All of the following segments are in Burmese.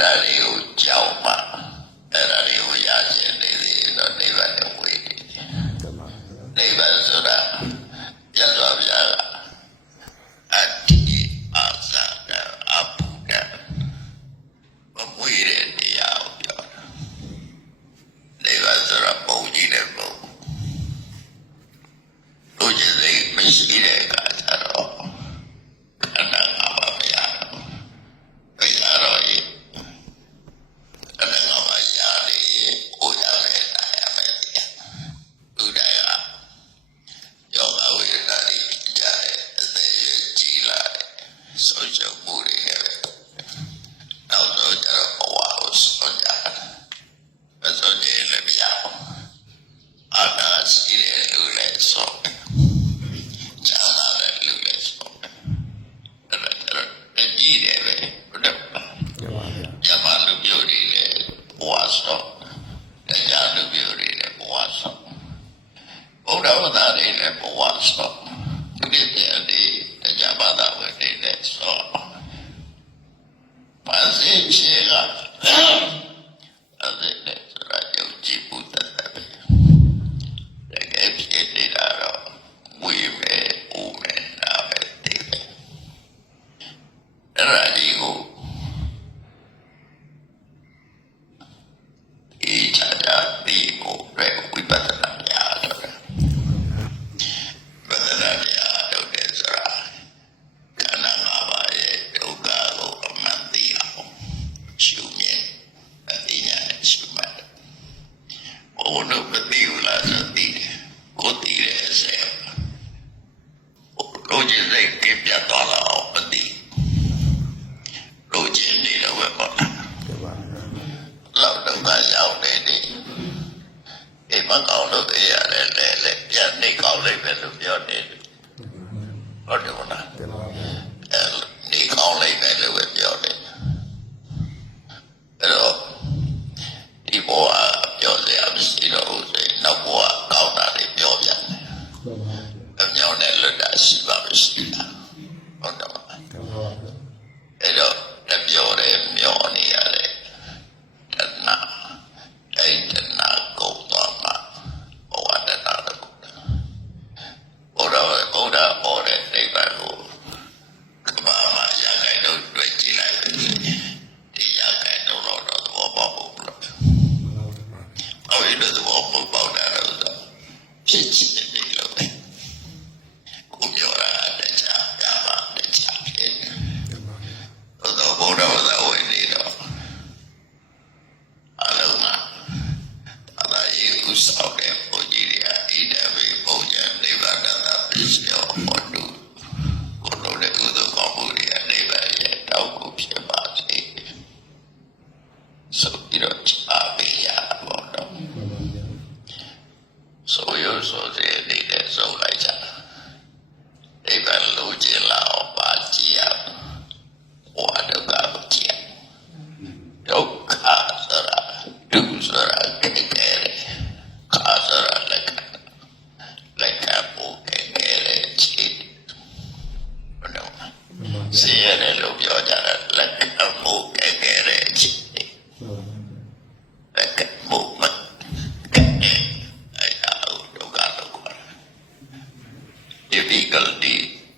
ဒါတွေကိုကြောက်မှအဲ့ဒါတွေကိုရရှိနေသေးတော့နိဗ္ဗာန်ကိုဝေးတယ်နိဗ္ဗာန်ဆိုတာမြတ်စွာဘုရားကအတ္တိအာသကအဘုဒ္ဓမမွေးတဲ့တရားကိုပြောတာနိဗ္ဗာန်ဆိုတာပုံကြီးတဲ့ပုံလူကြီးစိတ်မရှိတဲ့အခါကျတော့ခန္ဓာငါးပါးမရတော့ဘယ်ရတော့ရေခန္ဓာငါးပါးရတယ်ကိုရလည်းနိုင်ရမယ်လူတိုင်းကယောဂဝိရဏတွေကြားတဲ့အသေးကြီးလာဆုံးရှုံးမှုတွေနဲ့နောက်တော့ကျတော့ဘဝကိုဆုံးကြမဆုံးကြလည်းမရဘူးအာနာရှိတဲ့လူလည်းဆုံးချမ်းသာတဲ့လူလည်းဆုံးအဲ့ဒါအကြည့်တယ်ပဲဟုတ်တယ်ညမလူမျိုးတွေလည်းဘဝဆုံးတရားလူမျိုးတွေလည်းဘဝဆုံးဘုရားဝတ္တတွေလည်းဘဝဆုံးဒီနေ့တရားဘာသာဝင်တွေလည်းဆုံးပါစေချေကအဲ့ဒါလည်းဆိုတာယုံကြည်မှုတတ်တယ်ပဲတကယ်ဖြစ်နေတာတော့ဝိမေဥမေနာပဲဒီပဲအဲ့ဒါဒီကိုဒီချာတာဒီကိုပဲဝိပဿနာများဆိုတာဝိပဿနာများတော့တဲ့ဆိုတာခန္ဓာငါးပါးရဲ့ဒုက္ခကိုအမှန်သိအောင်ရှုမြင်အသိဉာဏ်နဲ့ရှုမှတ်ဘုံတို့မသိဘူးလားဆိုသိတယ်ကိုသိတယ်ဆိုလူကြီးစိတ်ပြပြသွားတော့မသိလူကြီးနေတော့ပဲပေါ့လောက်တော့ကရောက်နေတယ်အိမ်မကောင်းလို့သိရတယ်လေပြန်နေကောင်းလိုက်ပဲလို့ပြောနေတယ်ဟုတ်တယ်မလားနေကောင်းလိုက်ပဲလို့ပဲပြောနေတယ်အဲ့တော့ဒီဘဝပြောစရာမရှိတော့ဘူးဆိုရင်နောက်ဘဝကောင်းတာတွေပြောပြန်တယ်အမြောင်းနဲ့လွတ်တာရှိပါမရှိတာဟုတ်တယ်မလားအဲ့တော့တပြောတယ်မျောနေရတယ်တဏှာအဲ့တဏှာကိုတော့မှဘဝတဏှာတော့ဘုရားဟောတဲ့နိဗ္ဗာန်ကိုကမ္ဘာမှာရခိုင်တော့တွေ့ကြည့်လိုက်ဒီရခိုင်တော့သဘောပေါက်ဖို့လို့အဲ့ဒီသဘောပေါက်တာတော့ဖြစ်ချင်တယ်လို့ပဲကိုပြောတာတရားပြပါတရားဖြစ်တယ်တော့ဘုရားဝါဝင်နေတော့အလုံးမှာအသာယေဥဆောက်တဲ့ဘုန်းကြီးတွေကဣဒဝေဘုံညာနိဗ္ဗာန်သာပစ္စယောဟောတုကိုလိုတဲ့ကုသိုလ်ကောင်းမှုတွေနိဗ္ဗာန်ရဲ့တောက်ကိုဖြစ်ပါစေဆိုပြီးတော့အာဘေယဘောတော့ဆိုရဆိုတဲ့နေတဲ့ဆုံးလိုက်ကြနိဗ္ဗာန်လိုချင်လာအောင်ပါကြည့်ရဘဝဒုက္ခကိုကြည့်ဒုက္ခဆိုတာဒုဆိုတာကဲကဲခါဆိုတာလက်ကပိုကဲကဲချစ်ဘယ်တော့စီရတယ်လို့ပြောကြတာလက်ကပိုကဲကဲချစ်လက်ကပိုမကဲအဲ့ဒါဒုက္ခလို့ခေါ်တယ် difficulty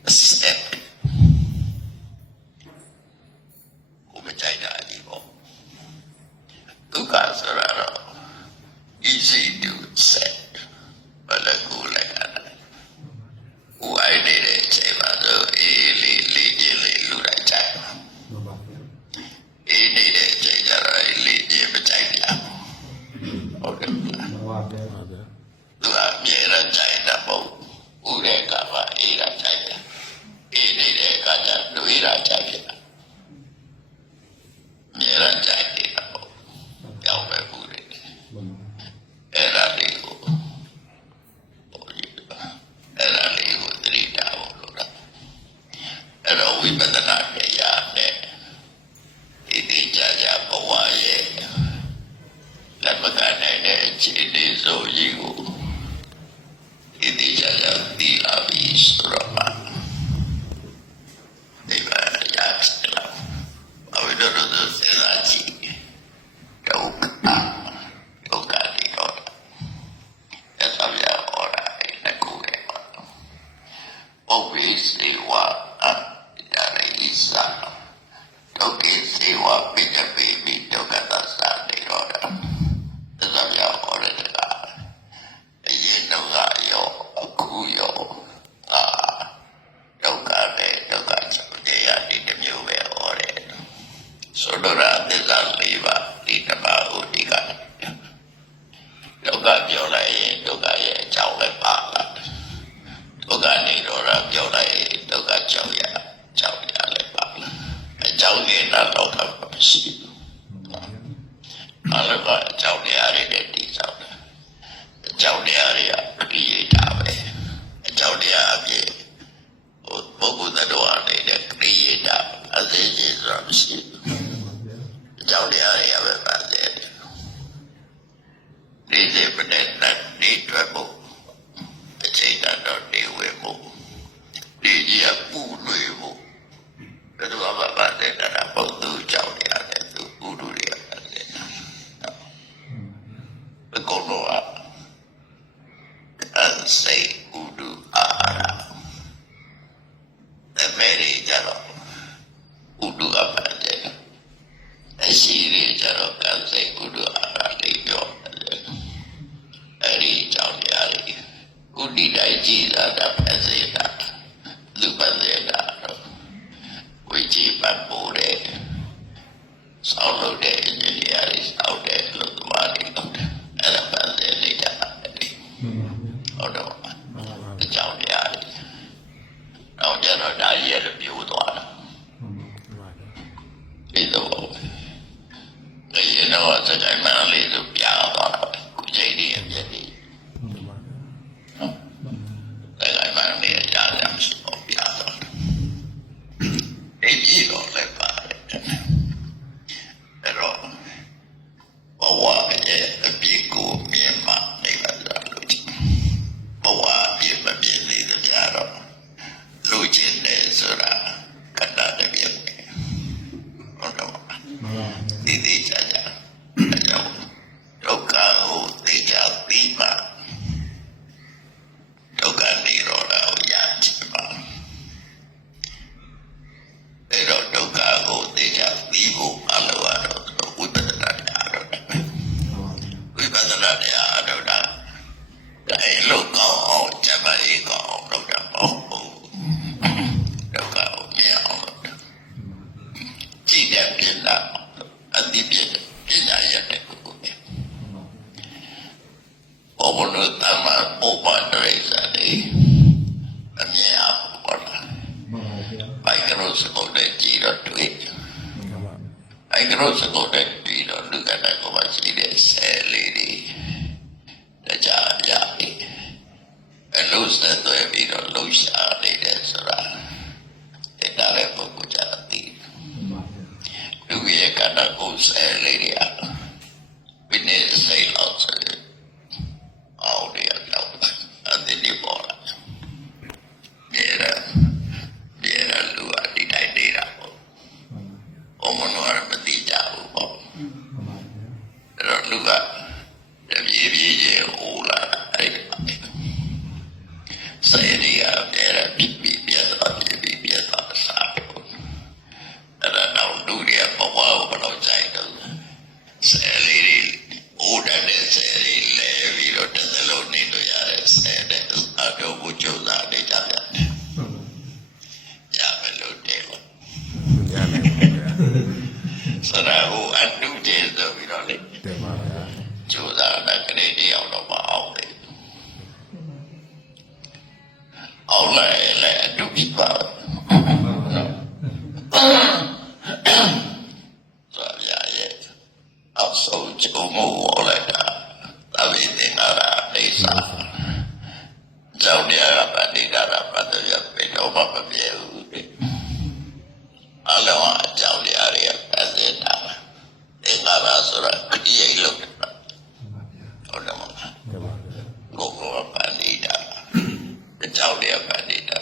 accept ကိုမကြိုက်တာဒီပေါ့ဒုက္ခဆိုတာတော့ easy to accept ဘာလဲကိုလိုက်တာဟိုအဲ့ဒီတဲ့အချိန်မှာဆိုအေးလေးချင်းလေးလူလိုက်ကြိုက်အေးနေတဲ့အချိန်ကျတော့လေးချင်း လိုရာသစ္စာ၄ပါးဒီဓမ္မဥဒီကဒုက္ခပြောလိုက်ရင်ဒုက္ခရဲ့အကြောင်းလည်းပါလာဒုက္ခနေတော့ပြောလိုက်ရင်ဒုက္ခကြောင့်ရလည်းပါလာအကြောင်းရင်းတော့မရှိဘူးအဲ့လိုကအကြောင်းတရားတွေနဲ့တည်ဆောက်တယ်အကြောင်းတရားတွေကခရီးတာပဲအကြောင်းတရားအပြည့်ပုဂ္ဂိုလ်သတ္တဝါနေတဲ့ခရီးတာအသေးသေးဆိုမရှိဘူးအကြောင်းတရားတွေကပဲပါတယ်ဒီစိတ်ပတဲ့ဒီတွေ့ဖို့အချိန်တော့ဒီဝေဖို့ဒီကြီးအပူတွေဖို့ဘယ်တော့မှပါတယ်တာပုဒ်သူကြောင့်ရတယ်သူဥဒုတွေရတယ်ဘယ်ကောလို့အစိတ်ဥဒုအာရအမေရိကြတော့ဥဒုအပါတယ်အရှိရိကြတော့ကစိတ်ဥဒုအာရလေးပြောအဲ့ဒီကြောင့်ရတယ်ဥဒိတိုင်းကြည်လာတာပဲစေတာလူပဲစေတာတော့ဝိကြည်ပတ်ပို့တယ်ဆောက်လုပ်တဲ့အင်ဂျင်နီယာတွေဆောက်တယ်လို့သမားတွေလုပ်တယ်အဲ့ဒါပဲစေနေတာဟုတ်တော့အကြောင်းတရားတွေတော့ကျတော့ဒါကြီးရပြိုးသွားတာဒီလိုလေရတော့စကြိုင်မလေးလို့ပြားသွားတာခုချိန်ဒီအပြည့်ဒီစကြိုင်မလေးကြားရမရှိဘူးပြားသွားအဲ့ဒီတော့လည်းပါတယ်အဲ့တော့ဘဝရဲ့အပြည့်ကိုမြင်မှနေပါလားလို့ဘဝအပြည့်မပြည့်သေးတယ်ကြတော့လူချင်းတယ်ဆိုတာကတ္တတပြည့်ဟုတ်တော့ဒီဒီကြကြအကြောင်းဒုက္ခကိုသိကြပြီးမှဒုက္ခនិရောဓကိုရချင်ပါအဲ့တော့ဒုက္ခကိုသိကြပြီးဖို့အလိုအပ်တော့ဝိပဿနာတရားတော့ဝိပဿနာတရားတော့ဒါလို့ကောင်းအောင်ဇမအေးကောင်းအောင်လုပ်တာမဟုတ်ဘူးဒုက္ခကိုမြင်အောင်လုပ်တာကြည့်တဲ့ပြလာအတိပြည့်ပညာရတဲ့ပုဂ္ဂိုလ်ပဲဘောဘလို့တမန်ပို့ပါတရိစ္ဆာန်တွေအမြင်အောင်ပေါ်လာဘိုက်ကရိုးစကုတ်တဲ့ကြည့်တော့တွေ့ဘိုက်ကရိုးစကုတ်တဲ့ကြည့်တော့လူကတဲ့ကိုပါရှိတဲ့ဆဲလေးတွေတရားပြပြီးအလို့ဆက်သွဲပြီးတော့လှုပ်ရှားနေတယ်ဆိုတာဒါလည်းပုဂ္ဂိုလ်ကြသိလူရဲ့ကတ္တကိုဆဲလေးတွေဝိနည်းစိတ်လောက်ဆိုအော်ဒီရောက်အတိဒီပေါ်လာဒီရလူအတိတိုင်းနေတာပေါ့ဘုံမနောရမတိကြဘူးပေါ့အဲ့တော့လူကတပြေးပြေးချင်းဟိုလာအဲ့ဒီစေရီယာတဲ့ပြပြသွားပြသွားစားပေါ့အဲ့ဒါတော့လူတွေဘဝကိုဘယ်လိုကြိုက်တော့ဆယ်လေးတွေအိုးတဲ့ဆယ်လေးလဲပြီးတော့တစ်စလုံးနေလို့ရတဲ့ဆယ်တဲ့အတော့ကိုကြိုးစားနေကြပြန်တယ်ရမယ်လို့တယ်လို့ရမယ်ဆရာကအတူတည်းဆိုပြီးတော့လေတယ်ပါဗျာကြိုးစားတဲ့ကလေးတယောက်တော့မအောင်လေအောင်လည်းအတူပြပါဆိုရရဲ့အောက်ဆုံးကြုံမှုဝလိုက်တာသဗ္ဗေသင်္ခါရအိသကြောင့်တရားပဏိတာပတ္တယပေတော့မပြေဘူးအလုံးအကြောင်းတရားတွေပတ်သက်တာသင်္ခါရဆိုတာခရီးလို့ဟုတ်တယ်မဟုတ်ကိုပဏိတာအကြောင်းတရားပဏိတာ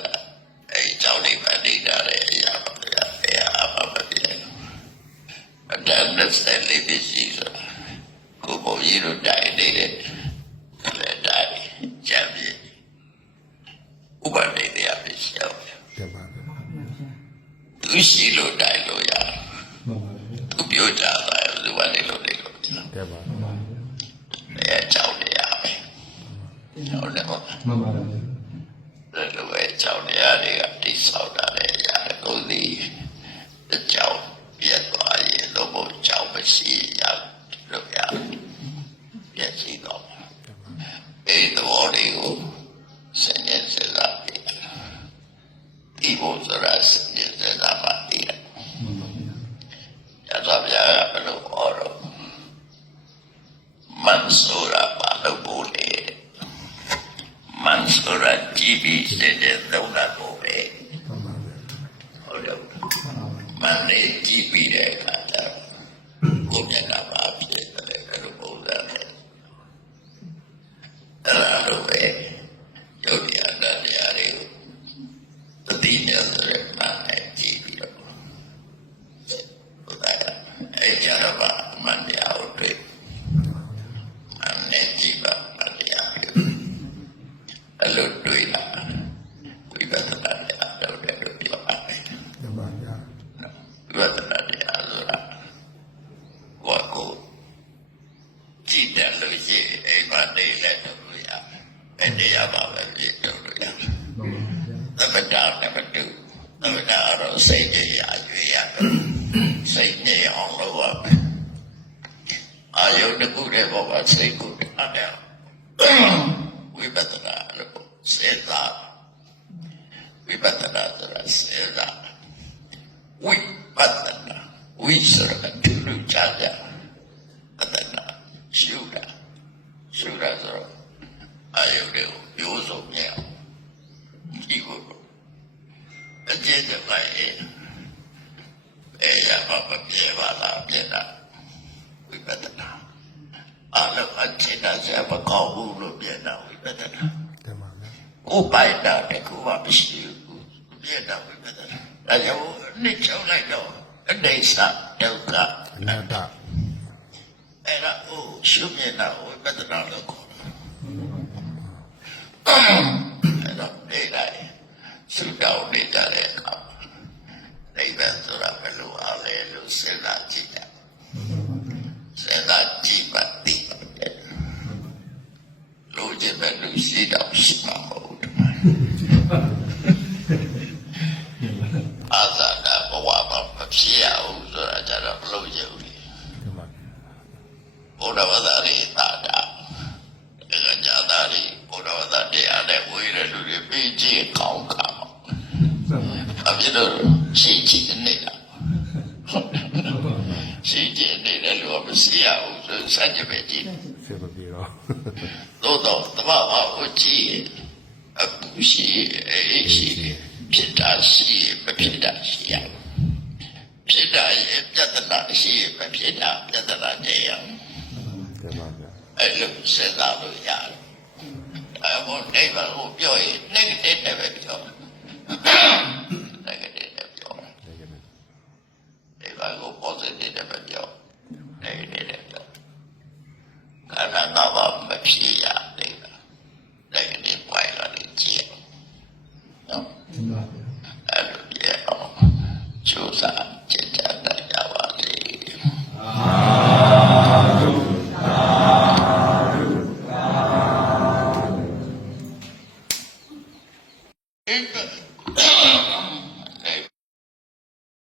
အဲအကြောင်းတွေပဏိတာရဲ့အရာပါဗျာအဲအပါပါဗျာအတန်နဲ့ဆက်လေးပစ္စည်းဆိုကိုဘုံကြီးတို့တိုင်နေတဲ့လက်တိုင်ကြံပြီးဥပဒေတရားပစ္စည်းရောက်တယ်ပါသူရှိလို့တိုင်လို့ရသူပြောကြတာလူကနေလို့နေလို့တယ်ပါအဲအကြောင်းတရားပဲဟုတ်တယ်ဟုတ်မှန်ပါတယ်လူရဲ့အကြောင်းတရားတွေကတိဆောက်တာလေရတယ်ကိုယ်ဒီအကြောင်းပြတ်သွားရင်တော့ဘု မရှိရလို့ရပြည့်စုံတော့အဲ့ဒီဘောလေးကိုစဉ္ညာစလာပြီးဒီဘောစရာစဉ္ညာစလာပါပြီးရသော်ဗျာဘယ်လိုအော်တော့မန်ဆိုရာပါလို့ပို့လေမန်ဆိုရာကြည့်ပြီးတဲ့သုံးလာတော့ပဲဟုတ်တယ်မန်လေးကြည့်ပြီးတဲ့အခါကျကိုမျက်နှာပါဖြစ်တယ်အဲ့လိုပုံစံနဲ့အဲ့လိုပဲယောဂီအတ္တတရားတွေကိုသတိနဲ့ဆိုရမှနဲ့ကြည့်ပြီးတော့ဟုတ်တယ်အဲ့ကြတော့မှမန်တရားကိုတွေ့မန်နဲ့ကြည့်ပါမန်တရားကိုအဲ့လိုတွေ့လာဝိပဿနာတရားတော့တယ်လို့ပြောပါတယ်မှန်ပါဗျာဝိပဿနာတရားဆိုတာဘာကိုကြည့်တယ်လို့ရှိရင်အိမ်မှာနေလဲတော့ရအဲ့တရားပါပဲပြည့်တော့ရသမထနဲ့မတူသမထတော့စိတ်ကြီးရရွေးရစိတ်ကြီးအောင်လုပ်ရမယ်အာယုန်တစ်ခုတည်းပေါ်မှာစိတ်ကိုအားတယ်ဝိပဿနာလို့စေတာဝိပဿနာဆိုတာစေတာဝိပဿနာဝိဆိုတာတူလူကြကြပဿနာရှုတာဆိုတော့အာယုန်တွေကိုရိုးစုံမြောက်ဒီကိုအကျဉ်းချုပ်လိုက်ရင်ရပါမပြေပါလားပြေတာဝိပဿနာအလုံးအကျဉ်းတာဆက်မကောင်းဘူးလို့ပြေတာဝိပဿနာကိုပိုက်တာတကူမှမရှိဘူးပြေတာဝိပဿနာဒါကြောင့်နှစ်ချုပ်လိုက်တော့အနေစာဒုက္ခအနတ္တအဲ့ဒါကိုရှုမြင်တာဝိပဿနာလို့ခေါ်တယ်အဲ့တော့နေလိုက်ရှုတော့နေကြတဲ့အခါနိဗ္ဗာန်ဆိုတာဘယ်လိုအားလဲလို့စဉ်းစားကြည့်တယ်စဉ်းစားကြည့်ပါသိပါတယ်လို့ကျတဲ့လူရှိတော့ရှိမှာမဟုတ်ဘူးအာသာကဘဝမှာမဖြစ်ရဘူးဆိုတာကြတော့မလို့ရဘူးဘုရားဝါဒရိတာတာဒါကြတာရိဘုရားဝါဒတရားနဲ့ဝေးတဲ့လူတွေပြီးကြည့်ကောင်းကောင်းအပြည့်တော့ရှိကြည့်နေတာရှိကြည့်နေတယ်လို့မရှိရဘူးဆိုစัจပဲကြည့်စေမပြေတော့တော့တဘာဝကိုကြည့်အပူရှိအေးရှိဖြစ်တာရှိမဖြစ်တာရှိရဖြစ်တာရဲ့ပြဿနာရှိမဖြစ်တာပြဿနာကြရအဲ့လိုစဉ်းစားလို့ရတယ်အဲ့ဘောနိဗ္ဗာန်ကိုပြောရင် negative နဲ့ပဲပြောnegative နဲ့ပြောနိဗ္ဗာန်ကို positive နဲ့ပဲပြောnegative နဲ့ပြောခန္ဓာငါးပါးမဖြစ်ရ